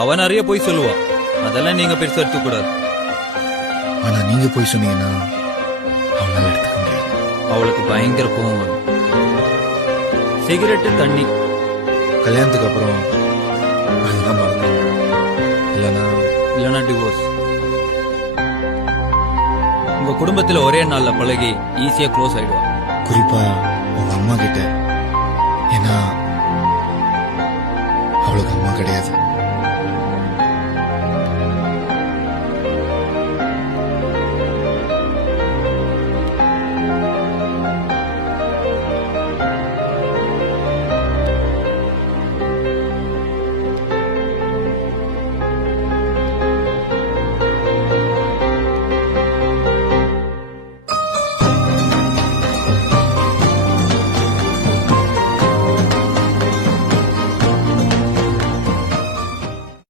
அவ நிறைய போய் சொல்லுவா, அதெல்லாம் நீங்க பெருசா எடுத்துக்க கூடாது. ஆனா நீங்க போய் சொன்னீங்கன்னா அவளால எடுத்துக்க முடியாது. அவளுக்கு பயங்கர கோவம் வரும். சிகரெட்டு, தண்ணி. கல்யாணத்துக்கு அப்புறம் அதெல்லாம் மறந்துடும். இல்லைன்னா டிவோர்ஸ். உங்க குடும்பத்துல ஒரே நாள்ல பழகி ஈஸியா க்ளோஸ் ஆயிடுவா. குறிப்பா உங்க அம்மா கிட்ட. ஏன்னா அவளுக்கு அம்மா கிடையாது.